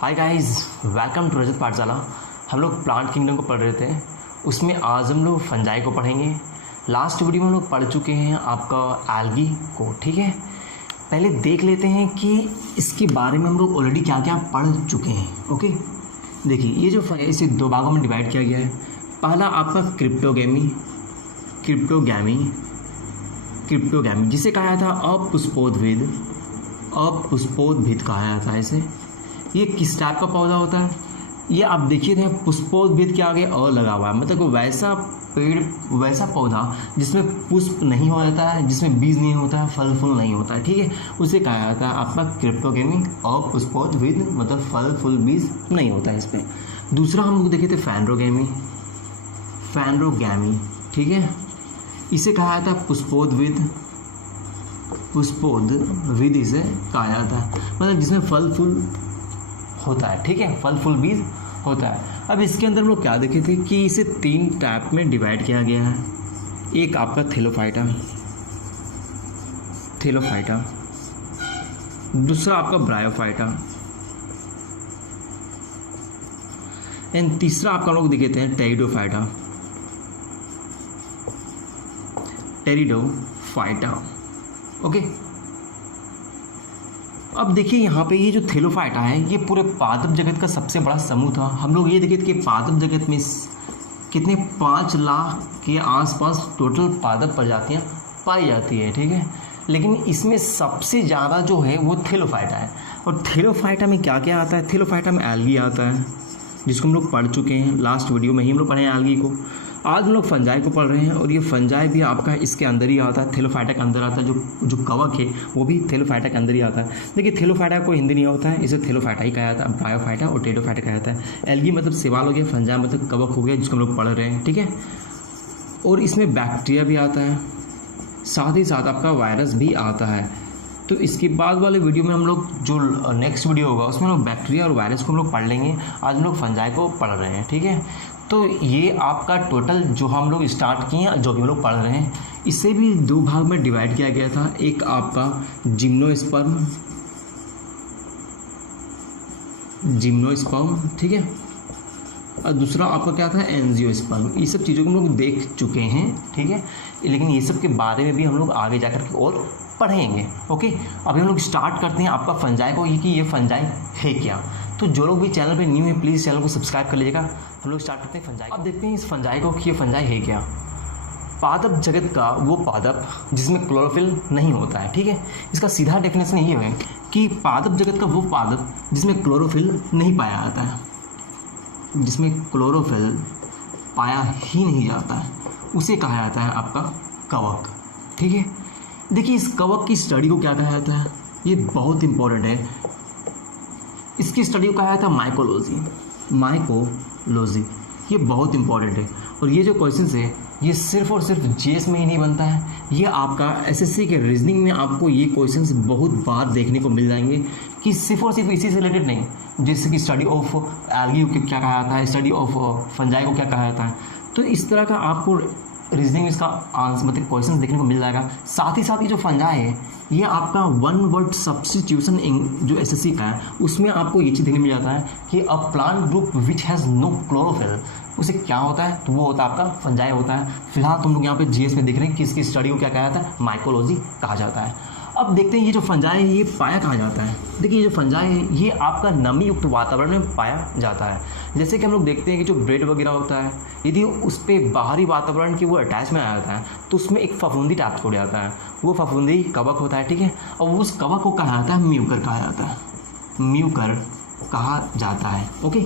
Hi guys, welcome to रजत पाठशाला। हम लोग प्लांट किंगडम को पढ़ रहे थे, उसमें आज हम लोग फंजाई को पढ़ेंगे। लास्ट वीडियो में हम लोग पढ़ चुके हैं आपका एल्गी को, ठीक है। पहले देख लेते हैं कि इसके बारे में हम लोग ऑलरेडी क्या क्या पढ़ चुके हैं। ओके, देखिए ये जो इसे दो भागों में डिवाइड किया गया है। पहला आपका क्रिप्टोगैमी जिसे कहा जाता है अपुष्पोद्भिद कहा जाता है इसे। ये किस टाइप का पौधा होता है? ये आप देखिए थे पुष्पोद्भिद के आगे अ लगा हुआ है, मतलब वैसा पेड़, वैसा पौधा जिसमें पुष्प नहीं हो जाता है, जिसमें बीज नहीं होता है, फल फूल नहीं होता है, ठीक है। उसे कहा जाता है आपका क्रिप्टोगैमी अपुष्पोद्भिद, मतलब फल फूल बीज नहीं होता है इसमें। दूसरा हम लोग देखे थे फैनरोगैमी, ठीक है। इसे कहा जाता है पुष्पोद्भिद इसे कहा जाता है, मतलब जिसमें फल फूल होता है, ठीक है, फल फूल बीज होता है। अब इसके अंदर हम लोग क्या देखे थे कि इसे 3 टाइप में डिवाइड किया गया है। एक आपका थेलोफाइटा, दूसरा आपका ब्रायोफाइटा, एंड तीसरा आपका हम लोग देखे हैं टेरिडोफाइटा। ओके, अब देखिए यहाँ पे ये जो थेलोफाइटा है ये पूरे पादप जगत का सबसे बड़ा समूह था। हम लोग ये देखे थे कि पादप जगत में कितने 5 लाख के आसपास टोटल पादप प्रजातियाँ पाई जाती है, ठीक है। लेकिन इसमें सबसे ज़्यादा जो है वो थेलोफाइटा है। और थेलोफाइटा में क्या क्या आता है? थेलोफाइटा में एल्गी आता है, जिसको हम लोग पढ़ चुके हैं। लास्ट वीडियो में ही हम लोग पढ़े हैं एल्गी को। आज हम लोग फंजाई को पढ़ रहे हैं, और ये फंजाई भी आपका इसके अंदर ही आता है, थेलोफाइटा के अंदर आता है। जो कवक है वो भी थेलोफाइटा के अंदर ही आता है। देखिए थेलोफाइटा को हिंदी नहीं होता है, इसे थेलोफाइटा ही कहा जाता है, ब्रायोफाइटा और टेरिडोफाइटा कहा जाता है। एल्गी मतलब सेवाल हो गया, फंजाई मतलब कवक हो गया, जिसको हम लोग पढ़ रहे हैं, ठीक है। और इसमें बैक्टीरिया भी आता है, साथ ही साथ आपका वायरस भी आता है। तो इसके बाद वाले वीडियो में हम लोग जो नेक्स्ट वीडियो होगा उसमें हम लोग बैक्टीरिया और वायरस को हम लोग पढ़ लेंगे। आज हम लोग फंजाई को पढ़ रहे हैं, ठीक है। तो ये आपका टोटल जो हम लोग स्टार्ट किए हैं, जो भी हम लोग पढ़ रहे हैं, इसे भी 2 भाग में डिवाइड किया गया था। एक आपका जिम्नोस्पर्म, ठीक है, और दूसरा आपका क्या था? एंजियोस्पर्म। ये सब चीज़ों को हम लोग देख चुके हैं, ठीक है। लेकिन ये सब के बारे में भी हम लोग आगे जाकर के और पढ़ेंगे। ओके, अभी हम लोग स्टार्ट करते हैं आपका फंजाई को, कि ये फंजाई है क्या। तो जो लोग भी चैनल पे न्यू है प्लीज़ चैनल को सब्सक्राइब कर लीजिएगा। हम लोग स्टार्ट करते हैं फंजाई। अब देखते हैं इस फंजाई को कि ये फंजाई है क्या। पादप जगत का वो पादप जिसमें क्लोरोफिल नहीं होता है, ठीक है। इसका सीधा डेफिनेशन ये है कि पादप जगत का वो पादप जिसमें क्लोरोफिल नहीं पाया जाता है, जिसमें क्लोरोफिल पाया ही नहीं जाता है, उसे कहा जाता है आपका कवक, ठीक है। देखिए इस कवक की स्टडी को क्या कहा जाता है, ये बहुत इंपॉर्टेंट है। इसकी स्टडी को कहा जाता है माइकोलॉजी। ये बहुत इंपॉर्टेंट है। और ये जो क्वेश्चंस है ये सिर्फ और सिर्फ जीएस में ही नहीं बनता है, ये आपका एसएससी के रीजनिंग में आपको ये क्वेश्चंस बहुत बार देखने को मिल जाएंगे, कि सिर्फ और सिर्फ इसी से रिलेटेड नहीं, जैसे कि स्टडी ऑफ एल्गी को क्या कहा जाता है, स्टडी ऑफ फंजाई को क्या कहा जाता है। तो इस तरह का आपको रीजनिंग में इसका आंसर मतलब क्वेश्चन देखने को मिल जाएगा। साथ ही साथ ये जो फंजाई है ये आपका 1 वर्ड सब्स्टिट्यूशन जो एसएससी का है उसमें आपको ये चीज़ देखने मिल जाता है कि a plant group which has no chlorophyll, उसे क्या होता है? तो वो होता है आपका फंजाई होता है। फिलहाल तुम लोग यहाँ पे जीएस में देख रहे हैं कि इसकी स्टडी को क्या कहा जाता है, माइकोलॉजी कहा जाता है। अब देखते हैं ये जो फंजाई है ये पाया कहाँ जाता है। देखिए ये जो फंजाई है ये आपका नमी युक्त वातावरण में पाया जाता है। जैसे कि हम लोग देखते हैं कि जो ब्रेड वगैरह होता है, यदि उस पर बाहरी वातावरण की वो अटैच में आ जाता है तो उसमें एक फफूंदी टाइप छोड़ जाता है, वो फफूंदी कवक होता है, ठीक है। और उस कवक को कहा जाता है म्यूकर कहा जाता है, ओके।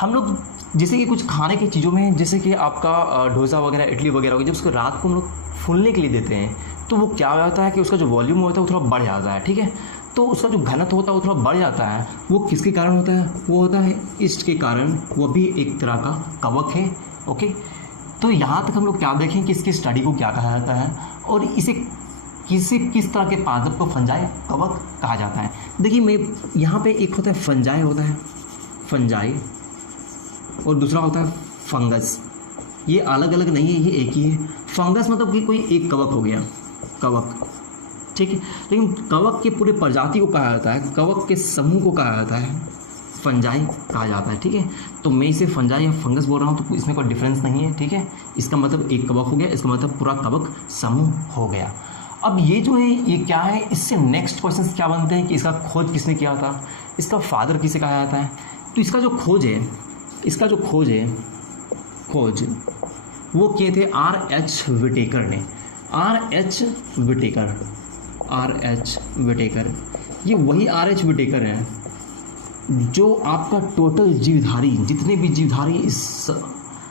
हम लोग जैसे कि कुछ खाने की चीज़ों में, जैसे कि आपका डोसा वगैरह, इडली वगैरह होगी, जब उसको रात को हम लोग फूलने के लिए देते हैं तो वो क्या हो जाता है कि उसका जो वॉल्यूम होता है वो थोड़ा बढ़ जाता है, ठीक है। तो उसका जो घनत्व होता है वो थोड़ा बढ़ जाता है। वो किसके कारण होता है? वो होता है ईस्ट के कारण। वो भी एक तरह का कवक है, ओके। तो यहाँ तक हम लोग क्या देखें कि इसकी स्टडी को क्या कहा जाता है और इसे किस तरह के पादप को फंजाई कवक कहा जाता है। देखिए मैं यहाँ पे एक होता है फंजाई और दूसरा होता है फंगस। ये अलग अलग नहीं है, ये एक ही है। फंगस मतलब कि कोई एक कवक हो गया, कवक, ठीक है। लेकिन कवक के पूरे प्रजाति को कहा जाता है, कवक के समूह को कहा जाता है फंजाई कहा जाता है, ठीक है। तो मैं इसे फंजाई या फंगस बोल रहा हूँ तो इसमें कोई डिफरेंस नहीं है, ठीक है। इसका मतलब एक कवक हो गया, इसका मतलब पूरा कवक समूह हो गया। अब ये जो है ये क्या है, इससे नेक्स्ट क्वेश्चन क्या बनते हैं कि इसका खोज किसने किया था, इसका फादर किसे कहा जाता है। तो इसका जो खोज है, खोज वो किए थे R.H. विटेकर ने। R.H. विटेकर, ये वही R.H. विटेकर हैं जो आपका टोटल जीवधारी, जितने भी जीवधारी इस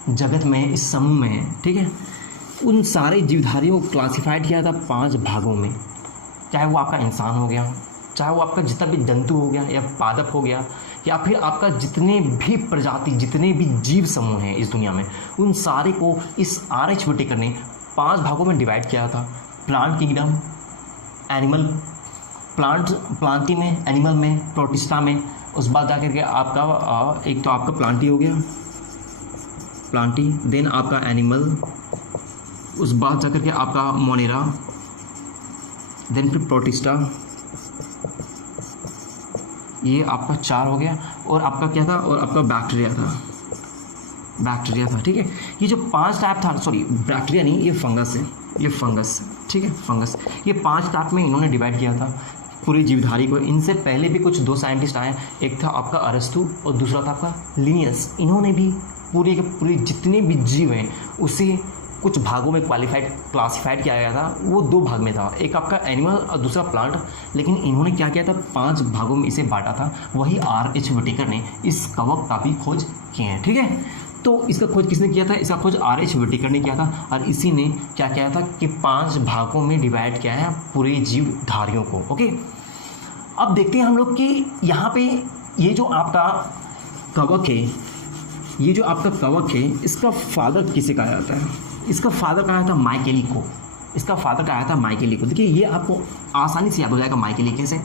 जगत में, इस समूह में हैं, ठीक है, उन सारे जीवधारियों को क्लासिफाइड किया था 5 भागों में। चाहे वो आपका इंसान हो गया, चाहे वो आपका जितना भी जंतु हो गया या पादप हो गया, या फिर आपका जितने भी प्रजाति, जितने भी जीव समूह हैं इस दुनिया में, उन सारे को इस R.H. विटेकर ने 5 भागों में डिवाइड किया था। प्लांट किंगडम, एनिमल, प्लांटी में, एनिमल में, प्रोटिस्टा में। उस बाद जाकर के आपका एक तो आपका प्लांटी हो गया, प्लांटी, देन आपका एनिमल, उस बाद जाकर के आपका मोनेरा, देन फिर प्रोटिस्टा, ये आपका 4 हो गया। और आपका क्या था, और आपका बैक्टीरिया था, ठीक है। ये जो 5 टाइप था, सॉरी बैक्टीरिया नहीं, ये फंगस है, ये फंगस, ठीक है, फंगस। ये 5 टाइप में इन्होंने डिवाइड किया था पूरी जीवधारी को। इनसे पहले भी कुछ 2 साइंटिस्ट आए, एक था आपका अरस्तु और दूसरा था आपका लिनियस। इन्होंने भी पूरे के पूरे जितने भी जीव हैं उसे कुछ भागों में क्लासिफाइड किया गया था। वो 2 भाग में था, एक आपका एनिमल और दूसरा प्लांट। लेकिन इन्होंने क्या किया था, 5 भागों में इसे बांटा था। वही R.H. विटेकर ने इस कवक का भी खोज किए हैं, ठीक है। तो इसका खोज किसने किया था, इसका खोज R.H. विटेकर ने किया था, और इसी ने क्या किया था कि 5 भागों में डिवाइड किया है पूरे जीवधारियों को, ओके। अब देखते हैं हम लोग कि यहाँ पे ये जो आपका कवक है, इसका फादर किसे कहा जाता है। इसका फादर कहा था माइकेली को। देखिए ये आपको आसानी से याद हो जाएगा माइकेली कैसे,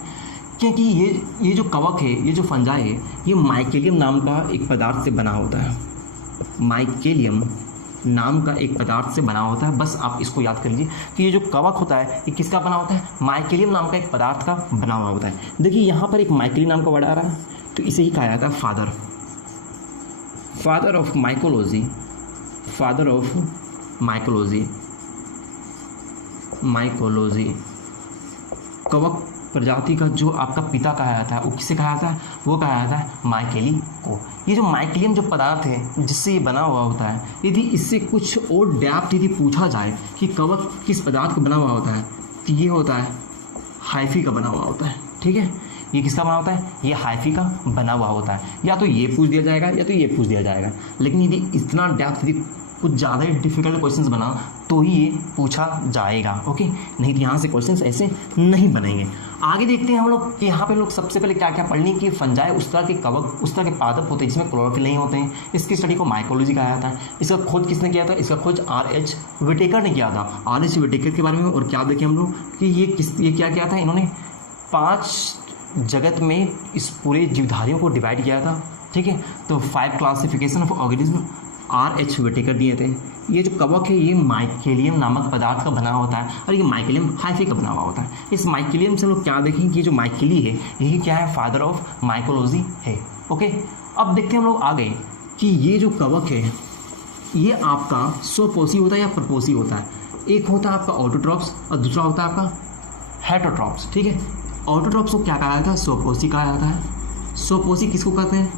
क्योंकि ये जो कवक है, ये जो फंजाई है, ये माइकेलियम नाम का एक पदार्थ से बना होता है। माइकेलियम नाम का एक पदार्थ से बना होता है। बस आप इसको याद कर लीजिए कि ये जो कवक होता है ये किसका बना होता है, माइकेलियम नाम का एक पदार्थ का बना हुआ होता है। देखिए यहाँ पर एक माइकेली नाम का वर्ड आ रहा है, तो इसे ही कहा जाता है फादर ऑफ माइकोलॉजी। कवक प्रजाति का जो आपका पिता कहा जाता है वो किसे कहा जाता है, वो कहा जाता है माइकेली को। ये जो माइकेलियम जो पदार्थ है जिससे ये बना हुआ होता है, यदि इससे कुछ और डेप्थ यदि पूछा जाए कि कवक किस पदार्थ का बना हुआ होता है, तो ये होता है हाइफी का बना हुआ होता है, ठीक है। ये किसका बना होता है, ये हाइफी का बना हुआ होता है। या तो ये पूछ दिया जाएगा या तो ये पूछ दिया जाएगा, लेकिन यदि इतना डेप्थ यदि कुछ ज़्यादा ही डिफिकल्ट क्वेश्चंस बना तो ही ये पूछा जाएगा, ओके। नहीं तो यहाँ से क्वेश्चंस ऐसे नहीं बनेंगे। आगे देखते हैं हम लोग कि यहाँ पे लोग सबसे पहले क्या क्या पढ़ लें कि फंजाई उस तरह के कवक, उस तरह के पादप होते हैं जिसमें क्लोरोफिल नहीं होते हैं। इसकी स्टडी को माइकोलॉजी कहा जाता है। इसका खोज किसने किया था, इसका खोज R.H. विटेकर ने किया था। R.H. विटेकर के बारे में और क्या देखें हम लोग कि ये क्या किया था, इन्होंने 5 जगत में इस पूरे जीवधारियों को डिवाइड किया था, ठीक है। तो 5 classification of organism R.H. Whittaker दिए थे। ये जो कवक है ये माइकेलियम नामक पदार्थ का बना होता है, और ये माइकेलियम हाइफी का बना हुआ होता है। इस माइकेलियम से हम लोग क्या देखें कि जो माइकेली है यही क्या है, फादर ऑफ माइकोलॉजी है, ओके। अब देखते हैं हम लोग आगे कि ये जो कवक है ये आपका स्वपोषी होता है या परपोषी होता है। एक होता है आपका ऑटोट्रॉप्स और दूसरा होता है आपका हेटरोट्रॉप्स, ठीक है। ऑटोट्रॉप्स को क्या कहा जाता है, स्वपोषी कहा जाता है। स्वपोषी किसको कहते हैं,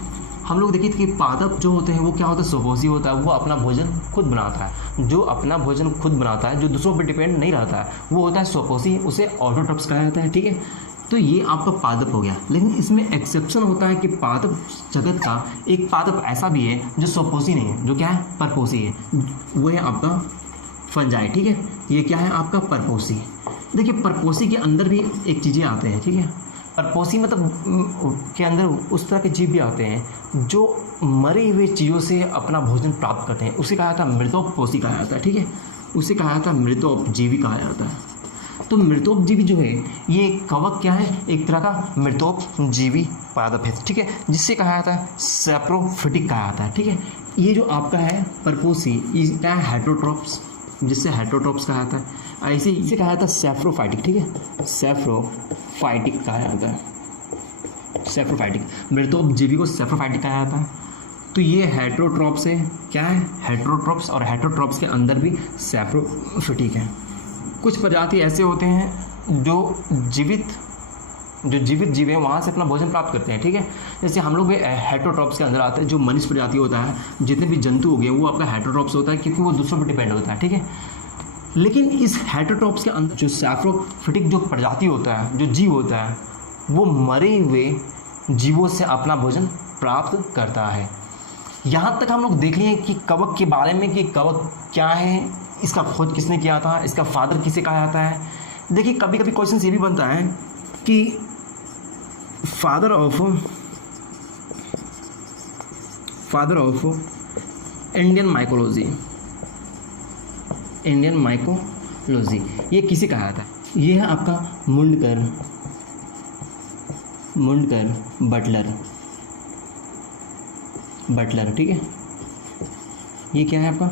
हम लोग देखिए कि पादप जो होते हैं वो क्या होता है, स्वपोषी होता है। वो अपना भोजन खुद बनाता है, जो अपना भोजन खुद बनाता है, जो दूसरों पर डिपेंड नहीं रहता है, वो होता है स्वपोषी, उसे ऑटोट्रॉप्स कहा जाता है, ठीक है। तो ये आपका पादप हो गया। लेकिन इसमें एक्सेप्शन होता है कि पादप जगत का एक पादप ऐसा भी है जो स्वपोषी नहीं है, जो क्या है, परपोषी है। वो है आपका फंजाई, ठीक है। ये क्या है आपका परपोषी। देखिए परपोषी के अंदर भी एक चीज़ें आते हैं, ठीक है। परपोषी मतलब के अंदर उस तरह के जीव भी आते हैं जो मरे हुए चीज़ों से अपना भोजन प्राप्त करते हैं। उसे कहा जाता है मृतोपपोषी कहा जाता है, ठीक है। उसे कहा जाता है मृतोपजीवी कहा जाता है। तो मृतोपजीवी जो है ये कवक क्या है, एक तरह का मृतोपजीवी पादप है, ठीक है, जिससे कहा जाता है सैप्रोफिटिक कहा जाता है, ठीक है। ये जो आपका है परपोषी, ये क्या है, हेटरोट्रॉप्स, जिससे हेटरोट्रॉप्स कहा जाता है। ऐसे इसे कहा जाता है सैप्रोफाइटिक, ठीक है, सैप्रोफाइटिक कहा जाता है, सेफ्रोफाइटिक, मृतोपजीवी को सेफ्रोफाइटिक कहा जाता है। तो ये हेटेरोट्रॉप्स है, क्या है, हेटेरोट्रॉप्स, और हेटेरोट्रॉप्स के अंदर भी सेफ्रोफिटिक है। कुछ प्रजाति ऐसे होते हैं जो जीवित जीव हैं वहाँ से अपना भोजन प्राप्त करते हैं, ठीक है। जैसे हम लोग भी हेटेरोट्रॉप्स के अंदर आते हैं। जो मनुष्य प्रजाति होता है, जितने भी जंतु हो गए वो आपका हेटेरोट्रॉप्स होता है, क्योंकि वो दूसरों पर डिपेंड होता है, ठीक है। लेकिन इस हेटेरोट्रॉप्स के अंदर जो सेफ्रोफिटिक जो प्रजाति होता है, जो जीव होता है, वो मरे हुए जीवों से अपना भोजन प्राप्त करता है। यहाँ तक हम लोग देख लिए कि कवक के बारे में कि कवक क्या है, इसका खोज किसने किया था, इसका फादर किसे कहा जाता है। देखिए कभी कभी क्वेश्चन ये भी बनता है कि फादर ऑफ इंडियन माइकोलॉजी ये किसे कहा जाता है। ये है आपका मुंडकर बटलर, ठीक है। ये क्या है आपका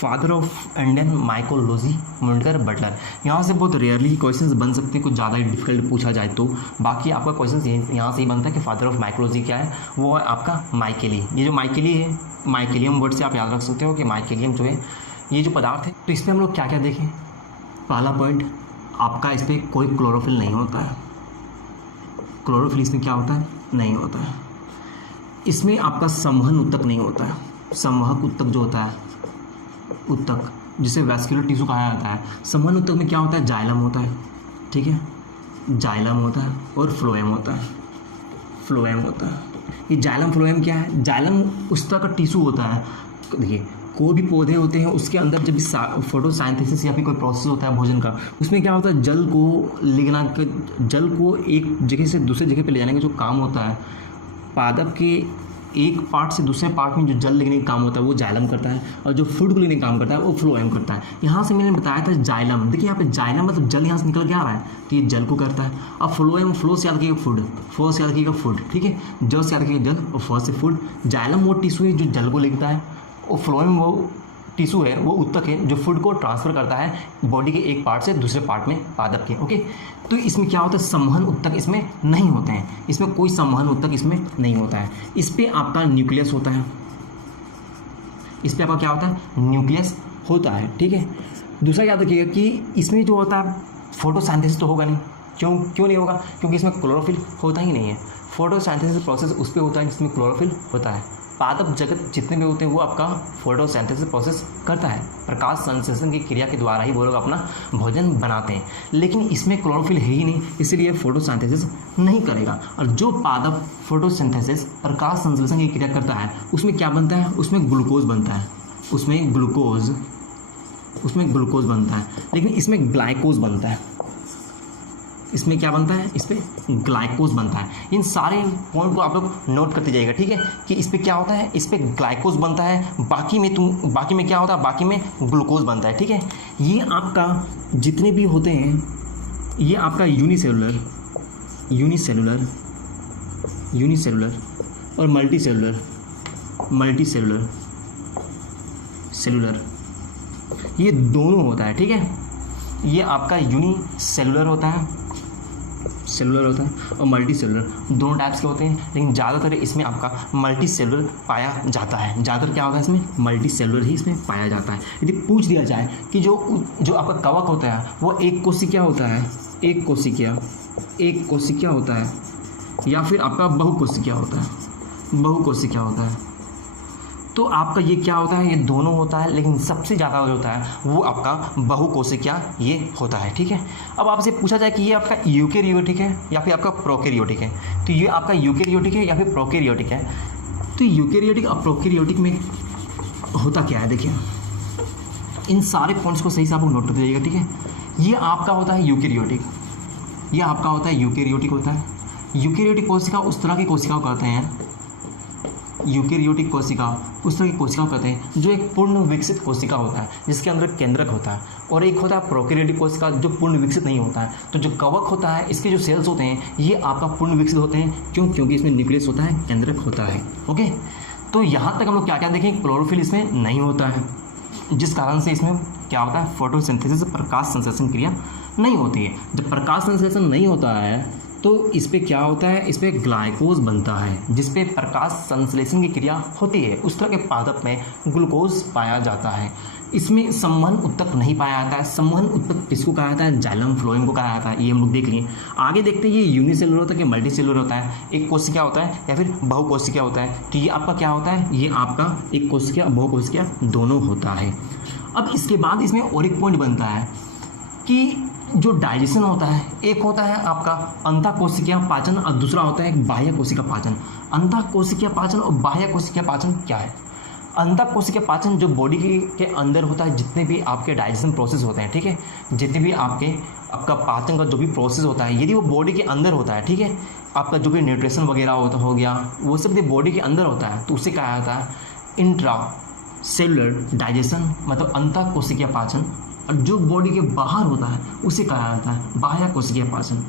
father of Indian mycology, Mundkar Butler. यहाँ से बहुत रेयरली क्वेश्चंस बन सकते हैं, कुछ ज़्यादा ही डिफिकल्ट पूछा जाए तो। बाकी आपका क्वेश्चन यहाँ से ही बनता है कि फादर ऑफ माइकोलॉजी क्या है, वो है आपका माइकेली। ये जो माइकेली है, माइकेलियम वर्ड से आप याद रख सकते हो कि माइकेलियम जो है ये जो पदार्थ है। तो इसमें हम लोग क्या क्या देखें। पहला पॉइंट आपका, इस पर कोई क्लोरोफिल नहीं होता है। क्लोरोफिल इसमें क्या होता है, नहीं होता है। इसमें आपका संवहन उत्तक नहीं होता है। संवाहक उत्तक जो होता है, उत्तक जिसे वैस्कुलर टिश्यू कहा जाता है, संवहन उत्तक में क्या होता है, जाइलम होता है, ठीक है। जाइलम होता है और फ्लोएम होता है। ये जाइलम फ्लोएम क्या है, जाइलम उस तरह का टिश्यू होता है। देखिए कोई भी पौधे होते हैं उसके अंदर जब भी फोटोसाइंथेसिस या फिर कोई प्रोसेस होता है भोजन का, उसमें क्या होता है, जल को एक जगह से दूसरे जगह पे ले जाने का जो काम होता है, पादप के एक पार्ट से दूसरे पार्ट में जो जल लेने का काम होता है वो जाइलम करता है, और जो फूड को लेने का काम करता है वो फ्लोएम करता है। यहाँ से मैंने बताया था जाइलम, देखिए यहाँ पे जाइलम मतलब जल यहाँ से निकल के आ रहा है, तो ये जल को करता है। अब फ्लोएम, फ्लो से याद रखिएगा फूड, ठीक है। जल से याद रखिएगा जल, और फर्स्ट से फूड। जाइलम वो टिश्यू है जो जल को लेता है, और फ्लोएम वो टिश्यू है, वो उत्तक है जो फूड को ट्रांसफ़र करता है बॉडी के एक पार्ट से दूसरे पार्ट में पादप के, ओके। तो इसमें क्या होता है, संवहन उत्तक इसमें नहीं होते हैं, इसमें कोई संवहन उत्तक इसमें नहीं होता है। इस पर आपका न्यूक्लियस होता है, इस पर आपका क्या होता है, न्यूक्लियस होता है, ठीक है। दूसरा याद रखिएगा कि इसमें जो होता है फोटोसिंथेसिस तो होगा नहीं। क्यों नहीं होगा, क्योंकि इसमें क्लोरोफिल होता ही नहीं है। फोटोसिंथेसिस प्रोसेस उस पर होता है जिसमें क्लोरोफिल होता है। पादप जगत जितने भी होते हैं वो आपका फोटोसिंथेसिस प्रोसेस करता है, प्रकाश संश्लेषण की क्रिया के द्वारा ही वो लोग अपना भोजन बनाते हैं। लेकिन इसमें क्लोरोफिल है ही नहीं, इसलिए फोटोसिंथेसिस नहीं करेगा। और जो पादप फोटोसिंथेसिस प्रकाश संश्लेषण की क्रिया करता है उसमें क्या बनता है, उसमें ग्लूकोज बनता है, उसमें ग्लूकोज बनता है। लेकिन इसमें ग्लाइकोज बनता है, इसमें क्या बनता है, इस पर ग्लाइकोज बनता है। इन सारे पॉइंट को आप लोग नोट करते जाइएगा, ठीक है, कि इस पर क्या होता है, इस पर ग्लाइकोज बनता है, बाकी में क्या होता है, बाकी में ग्लूकोज बनता है, ठीक है। ये आपका जितने भी होते हैं, ये आपका यूनिसेलुलर और मल्टीसेलुलर ये दोनों होता है, ठीक है। ये आपका यूनिसेलुलर होता है और मल्टी सेलुलर, दोनों टाइप्स के होते हैं। लेकिन ज़्यादातर इसमें आपका मल्टी सेलुलर पाया जाता है। ज़्यादातर क्या होता है, इसमें मल्टी सेलुलर ही इसमें पाया जाता है। यदि पूछ दिया जाए कि जो आपका कवक होता है वो एक कोशिका होता है, एक कोशिका होता है, या फिर आपका बहुकोशिका होता है, तो आपका ये क्या होता है, ये दोनों होता है। लेकिन सबसे ज़्यादा जो होता है वो आपका बहुकोशिकीय ये होता है, ठीक है। अब आपसे पूछा जाए कि ये आपका यूकेरियोटिक है या फिर आपका प्रोकैरियोटिक है, तो ये आपका यूकेरियोटिक है या फिर प्रोकैरियोटिक है। तो यूकेरियोटिक और प्रोकैरियोटिक में होता क्या है, देखिए इन सारे पॉइंट्स को सही से आप नोट कर दीजिएगा, ठीक है। ये आपका होता है यूकेरियोटिक, यूकेरियोटिक कोशिका उस तरह की कोशिका को कहते हैं, यूकेरियोटिक कोशिका उस तरह की कोशिका कहते हैं जो एक पूर्ण विकसित कोशिका होता है जिसके अंदर केंद्रक होता है, और एक होता है प्रोकैरियोटिक कोशिका जो पूर्ण विकसित नहीं होता है। तो जो कवक होता है इसके जो सेल्स होते हैं ये आपका पूर्ण विकसित होते हैं, क्योंकि इसमें न्यूक्लियस होता है, केंद्रक होता है, ओके। तो यहाँ तक हम लोग क्या क्या देखें, क्लोरोफिल इसमें नहीं होता है, जिस कारण से इसमें क्या होता है, फोटोसिंथेसिस प्रकाश संश्लेषण क्रिया नहीं होती है। जब प्रकाश संश्लेषण नहीं होता है तो इस पे क्या होता है, इस पे ग्लाइकोज बनता है जिस पे प्रकाश संश्लेषण की क्रिया होती है। उस तरह के पादप में ग्लूकोज पाया जाता है। इसमें संवहन उत्तक नहीं पाया जाता है। संवहन उत्तक किसको कहा जाता है, जाइलम फ्लोएम को कहा जाता है। ये हम लोग देख लिए। आगे देखते हैं ये यूनिसेलुलर होता है कि मल्टी सेलुलर होता है, एक कोशिका होता है या फिर बहुकोशिका होता है। तो ये आपका क्या होता है, ये आपका एक कोशिका बहुकोशिका दोनों होता है। अब इसके बाद इसमें और एक पॉइंट बनता है कि जो डाइजेशन होता है, एक होता है आपका अंतःकोशिकीय पाचन और दूसरा होता है बाह्य कोशिका पाचन। अंतःकोशिकीय पाचन और बाह्य कोशिकीय पाचन क्या है? अंतःकोशिकीय पाचन जो बॉडी के अंदर होता है, जितने भी आपके डाइजेशन प्रोसेस होते हैं, ठीक है, जितने भी आपका पाचन का जो भी प्रोसेस होता है, यदि वो बॉडी के अंदर होता है, ठीक है, आपका जो भी न्यूट्रिशन वगैरह हो गया, वो सब यदि बॉडी के अंदर होता है तो उसे कहा जाता है इंट्रा सेलुलर डाइजेशन, मतलब अंतःकोशिकीय पाचन। और जो बॉडी के बाहर होता है उसे कहा जाता है बाह्य कोशिकीय पाचन।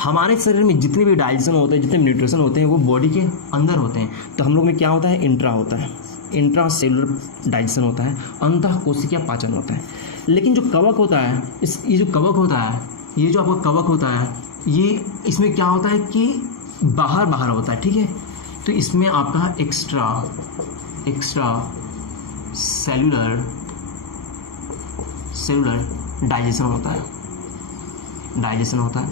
हमारे शरीर में जितने भी डाइजेशन होते हैं, जितने भी न्यूट्रिशन होते हैं, वो बॉडी के अंदर होते हैं। तो हम लोग में क्या होता है, इंट्रा होता है, इंट्रा सेलुलर डाइजेशन होता है, अंतःकोशिकीय पाचन होता है। लेकिन जो कवक होता है, ये जो कवक होता है, ये जो आपका कवक होता है, ये इसमें क्या होता है कि बाहर होता है, ठीक है। तो इसमें आपका एक्स्ट्रा सेलुलर डाइजेशन होता है,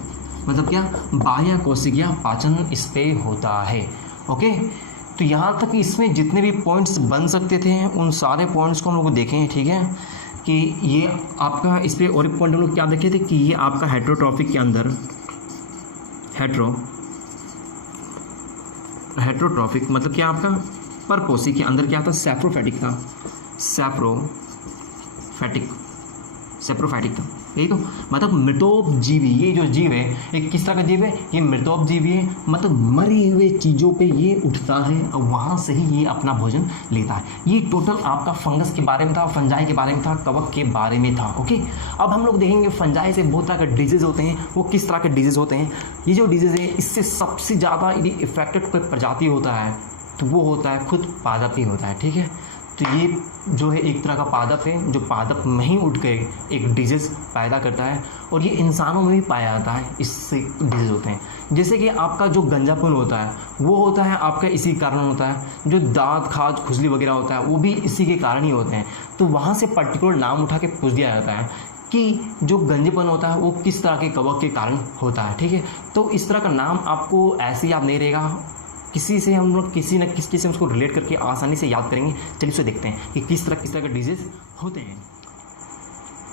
मतलब क्या, बाह्य कोशिकीय पाचन इस पे होता है। ओके, तो यहाँ तक इसमें जितने भी पॉइंट्स बन सकते थे उन सारे पॉइंट्स को हम लोग देखें, ठीक है, कि ये आपका इस पर और एक पॉइंट हम लोग क्या देखे थे कि ये आपका हेट्रोट्रॉफिक के अंदर हेट्रोट्रॉफिक मतलब क्या, आपका परपोषी के अंदर क्या था, सैप्रोफैटिक था, सैप्रोफैटिक था, यही तो, मतलब मृतोपजीवी। ये जो जीव है एक किस तरह का जीव है, ये मृतोपजीवी है, मतलब मरी हुए चीज़ों पे ये उठता है और वहाँ से ही ये अपना भोजन लेता है। ये टोटल आपका फंगस के बारे में था, फंजाई के बारे में था, कवक के बारे में था। ओके, अब हम लोग देखेंगे फंजाई से बहुत तरह के डिजीज़ होते हैं। वो किस तरह के डिजीज़ होते हैं, ये जो डिजीज़ है इससे सबसे ज़्यादा यदि इफेक्टेड कोई प्रजाति होता है तो वो होता है खुद पादप ही होता है, ठीक है। तो ये जो है एक तरह का पादप है जो पादप में ही उठ के एक डिजीज़ पैदा करता है और ये इंसानों में भी पाया जाता है, इससे डिजीज़ होते हैं। जैसे कि आपका जो गंजापन होता है वो होता है आपका इसी कारण होता है, जो दांत खाज खुजली वगैरह होता है वो भी इसी के कारण ही होते हैं। तो वहाँ से पर्टिकुलर नाम उठा के पूछ दिया जाता है कि जो गंजेपन होता है वो किस तरह के कवक के कारण होता है, ठीक है। तो इस तरह का नाम आपको ऐसे याद नहीं रहेगा, किसी से हम लोग किसी न किसी से उसको रिलेट करके आसानी से याद करेंगे। चलिए उसे देखते हैं कि किस तरह के डिजीज़ होते हैं।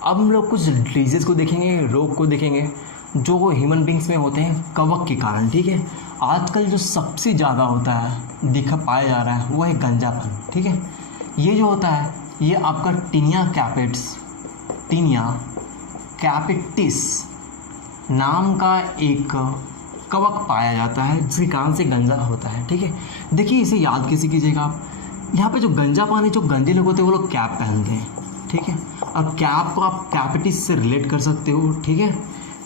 अब हम लोग कुछ डिजीज़ को देखेंगे, रोग को देखेंगे जो ह्यूमन बींग्स में होते हैं कवक के कारण, ठीक है। आजकल जो सबसे ज़्यादा होता है पाया जा रहा है वो है गंजापन, ठीक है। ये जो होता है ये आपका टीनिया कैपिटिस नाम का एक कवक पाया जाता है जिसके कारण से गंजा होता है, ठीक है। देखिए इसे याद कैसे कीजिएगा आप, यहाँ पे जो गंजा पानी जो गंजे लोग होते हैं वो लोग कैप पहनते हैं, ठीक है। अब कैप को आप कैपिटिस से रिलेट कर सकते हो, ठीक है।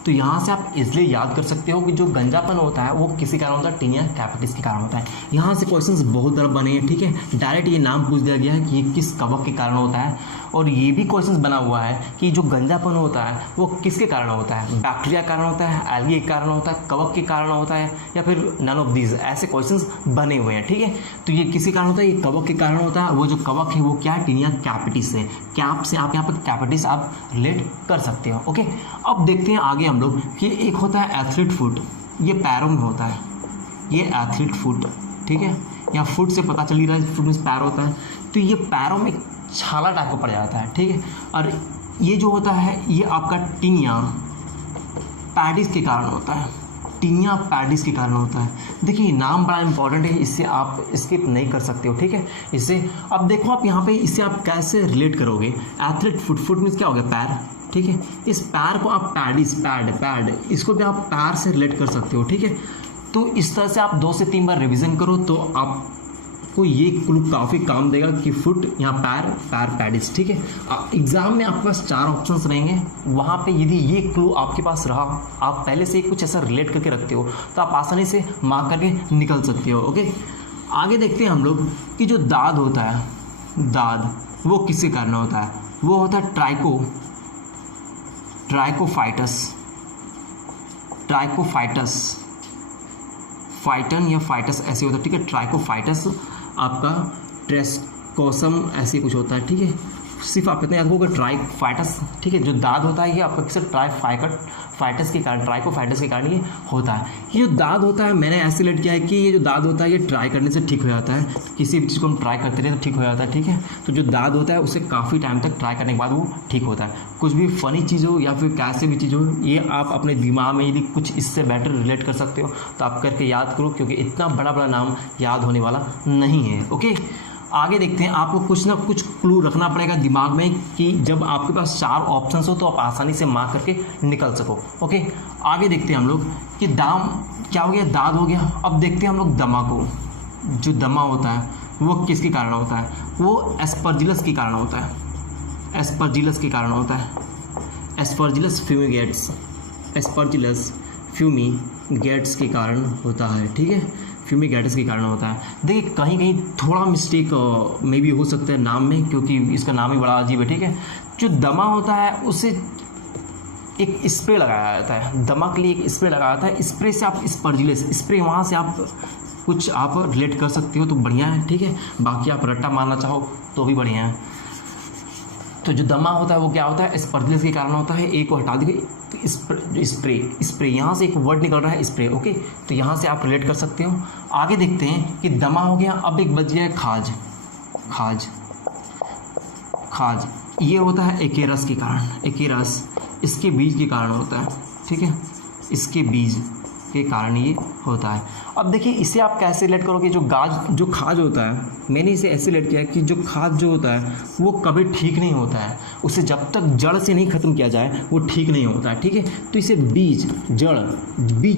तो यहाँ से आप इसलिए याद कर सकते हो कि जो गंजापन होता है वो किसी कारण होता है, टीनिया कैपिटिस के कारण होता है। यहाँ से क्वेश्चंस बहुत तरह बने हैं, ठीक है। डायरेक्ट ये नाम पूछ दिया गया है कि ये किस कवक के कारण होता है, और ये भी क्वेश्चंस बना हुआ है कि जो गंजापन होता है वो किसके कारण होता है, बैक्टीरिया के कारण होता है, एल्गी के कारण होता है, कवक के कारण होता है, या फिर नन ऑफ दीज, ऐसे क्वेश्चंस बने हुए हैं, ठीक है। तो ये किसके कारण होता है, ये कवक के कारण होता है। वो जो कवक है वो क्या है, टीनिया कैपिटिस है। कैप से आप यहाँ पर कैपिटिस आप रिलेट कर सकते हो, ओके। अब देखते हैं आगे हम लोग कि एक होता है एथलीट फुट, ये पैरों में होता है, ये एथलीट फुट, ठीक है। यहाँ फुट से पता चल ही रहा है, फुट में पैर होता है, तो ये पैरों में छाला टाइप का पड़ जाता है, ठीक है। और ये जो होता है ये आपका टीनिया पैडिस के कारण होता है, टीनिया पैडिस के कारण होता है। देखिए नाम बड़ा इंपॉर्टेंट है, इससे आप स्किप नहीं कर सकते हो, ठीक है। इससे अब देखो आप यहाँ पे इससे आप कैसे रिलेट करोगे, एथलीट फुट, फुट मीन्स क्या हो गया, पैर, ठीक है। इस पैर को आप पैडिस पैड इसको भी आप पैर से रिलेट कर सकते हो, ठीक है। तो इस तरह से आप 2 से 3 बार रिवीजन करो तो आपको ये क्लू काफ़ी काम देगा कि फुट यहाँ पैर पैडिस, ठीक है। एग्जाम में आपके पास 4 ऑप्शंस रहेंगे, वहाँ पे यदि ये क्लू आपके पास रहा, आप पहले से कुछ ऐसा रिलेट करके रखते हो तो आप आसानी से मार्क करके निकल सकते हो, ओके। आगे देखते हैं हम लोग कि जो दाद होता है, दाद वो किसके कारण होता है, वो होता है ट्राइकोफाइटस फाइटन या फाइटस ऐसे होता है, ठीक है। ट्राइकोफाइटस आपका ट्रेस्कोसम ऐसे कुछ होता है, ठीक है। सिर्फ आप इतना याद रखोगे ट्राइकोफाइटस, ठीक है। जो दाद होता है ये आपका किसी फाइटस के कारण, ट्राइकोफाइटस के कारण ये होता है। ये जो दाद होता है मैंने ऐसे लेट किया है कि ये जो दाद होता है ये ट्राई करने से ठीक हो जाता है। किसी भी चीज़ को हम ट्राई करते रहे तो ठीक हो जाता है, ठीक है। तो जो दाद होता है उसे काफ़ी टाइम तक ट्राई करने के बाद वो ठीक होता है। कुछ भी फ़नी चीज़ हो या फिर कैसे भी चीज़ हो, ये आप अपने दिमाग में यदि कुछ इससे बेटर रिलेट कर सकते हो तो आप करके याद करो, क्योंकि इतना बड़ा बड़ा नाम याद होने वाला नहीं है। ओके, आगे देखते हैं। आपको कुछ ना कुछ क्लू रखना पड़ेगा दिमाग में कि जब आपके पास 4 ऑप्शंस हो तो आप आसानी से मार्क करके निकल सको। ओके, आगे देखते हैं हम लोग कि दाम क्या हो गया, दाद हो गया। अब देखते हैं हम लोग दमा को। जो दमा होता है वो किसके कारण होता है? वो एस्परजिलस के कारण होता है। एस्परजिलस के कारण होता है। एस्परजिलस फ्यूमिगेट्स, एस्परजिलस फ्यूमिगेट्स के कारण होता है, ठीक है। फ्यूमिगेट्स के कारण होता है। देखिए कहीं कहीं थोड़ा मिस्टेक मे भी हो सकता है नाम में, क्योंकि इसका नाम ही बड़ा अजीब है, ठीक है। जो दमा होता है उसे एक स्प्रे लगाया जाता है, दमा के लिए एक स्प्रे लगाया जाता है। स्प्रे से आप स्पर्जिलस स्प्रे वहाँ से आप कुछ आप रिलेट कर सकते हो तो बढ़िया है, ठीक है। बाकी आप रट्टा मारना चाहो तो भी बढ़िया है। तो जो दमा होता है वो क्या होता है, स्पर्जिलस के कारण होता है। एक को हटा दीजिए तो स्प्रे यहाँ से एक वर्ड निकल रहा है स्प्रे, ओके। तो यहाँ से आप रिलेट कर सकते हो। आगे देखते हैं कि दमा हो गया। अब एक बच गया है खाज। खाज खाज ये होता है एकेरस के कारण। एकेरस इसके बीज के कारण होता है, ठीक है। इसके बीज के कारण ये होता है। अब देखिए इसे आप कैसे रिलेट करोगे, जो खाज होता है, मैंने इसे ऐसे रिलेट किया कि जो खाज जो होता है वो कभी ठीक नहीं होता है। उसे जब तक जड़ से नहीं ख़त्म किया जाए वो ठीक नहीं होता है, ठीक है। तो इसे बीज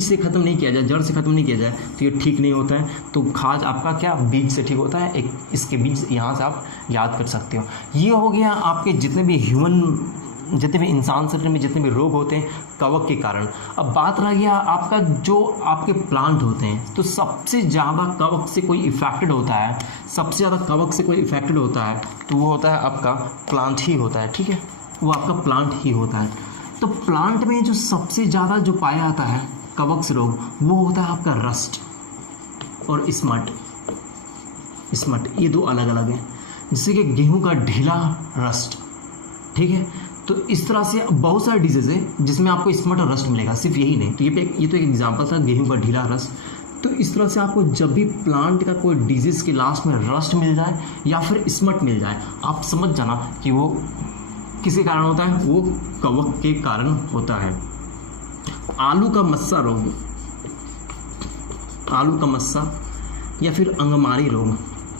से ख़त्म नहीं किया जाए, जड़ से ख़त्म नहीं किया जाए तो ये ठीक नहीं होता है। तो खाज आपका क्या बीज से ठीक होता है। एक इसके बीज यहाँ से आप याद कर सकते हो। ये हो गया आपके जितने भी इंसान शरीर में जितने भी रोग होते हैं कवक के कारण। अब बात रह गया आपका जो आपके प्लांट होते हैं, तो सबसे ज़्यादा कवक से कोई इफेक्टेड होता है, सबसे ज़्यादा कवक से कोई इफेक्टेड होता है तो वो होता है आपका प्लांट ही होता है, ठीक है। वो आपका प्लांट ही होता है। तो प्लांट में जो सबसे ज़्यादा जो पाया जाता है कवक से रोग वो होता है आपका रस्ट और स्मट। ये दो अलग अलग हैं, जैसे कि गेहूँ का ढीला रस्ट, ठीक है। तो इस तरह से बहुत सारे डिजीज़ है जिसमें आपको स्मट और रस्ट मिलेगा, सिर्फ यही नहीं। तो ये तो एक एग्जांपल था गेहूं का ढीला रस्ट। तो इस तरह से आपको जब भी प्लांट का कोई डिजीज़ के लास्ट में रस्ट मिल जाए या फिर स्मट मिल जाए, आप समझ जाना कि वो किसके कारण होता है, वो कवक के कारण होता है। आलू का मस्सा रोग, आलू का मस्सा या फिर अंगमारी रोग,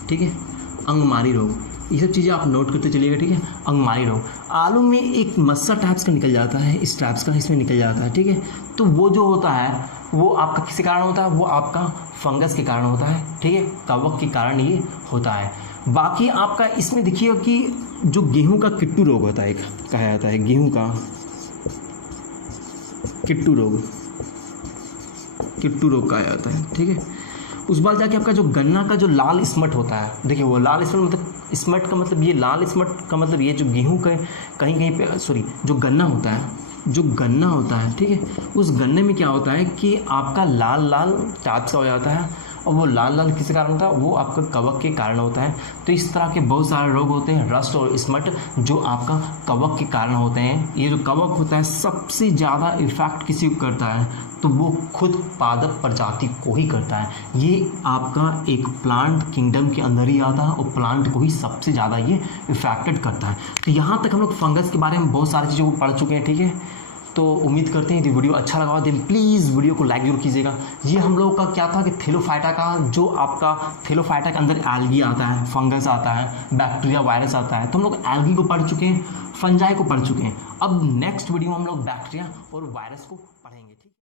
ठीक है। अंगमारी रोग, ये सब चीज़ें आप नोट करते चलिएगा, ठीक है। अंगमारी रोग, आलू में एक मस्सा टाइप्स का निकल जाता है, इस टाइप्स का इसमें निकल जाता है, ठीक है। तो वो जो होता है वो आपका किसके कारण होता है, वो आपका फंगस के कारण होता है, ठीक है। कवक के कारण ये होता है। बाकी आपका इसमें देखिए कि जो गेहूं का किट्टू रोग होता है, एक कहा जाता है गेहूं का किट्टू रोग कहा जाता है, ठीक है। उस बार जाके आपका जो गन्ना का जो लाल स्मट होता है, देखिए वो लाल स्मट मतलब स्मट का मतलब ये लाल स्मट का मतलब ये जो गेहूं का कहीं कहीं पे जो गन्ना होता है, ठीक है। उस गन्ने में क्या होता है कि आपका लाल टाइप का हो जाता है, और वो लाल किसके कारण होता है, वो आपका कवक के कारण होता है। तो इस तरह के बहुत सारे रोग होते हैं रस्ट और स्मट जो आपका कवक के कारण होते हैं। ये जो कवक होता है सबसे ज़्यादा इफेक्ट किसी को करता है तो वो खुद पादप प्रजाति को ही करता है। ये आपका एक प्लांट किंगडम के अंदर ही आता है और प्लांट को ही सबसे ज़्यादा ये इफेक्टेड करता है। तो यहाँ तक हम लोग फंगस के बारे में बहुत सारी चीज़ों को पढ़ चुके हैं, ठीक है। तो उम्मीद करते हैं यदि वीडियो अच्छा लगा देन प्लीज़ वीडियो को लाइक जरूर कीजिएगा। ये हम लोगों का क्या था कि थेलोफाइटा का जो आपका थेलोफाइटा के अंदर एल्गी आता है, फंगस आता है, बैक्टीरिया वायरस आता है। तो हम लोग एल्गी को पढ़ चुके हैं, फंजाई को पढ़ चुके हैं। अब नेक्स्ट वीडियो में हम लोग बैक्टीरिया और वायरस को पढ़ेंगे।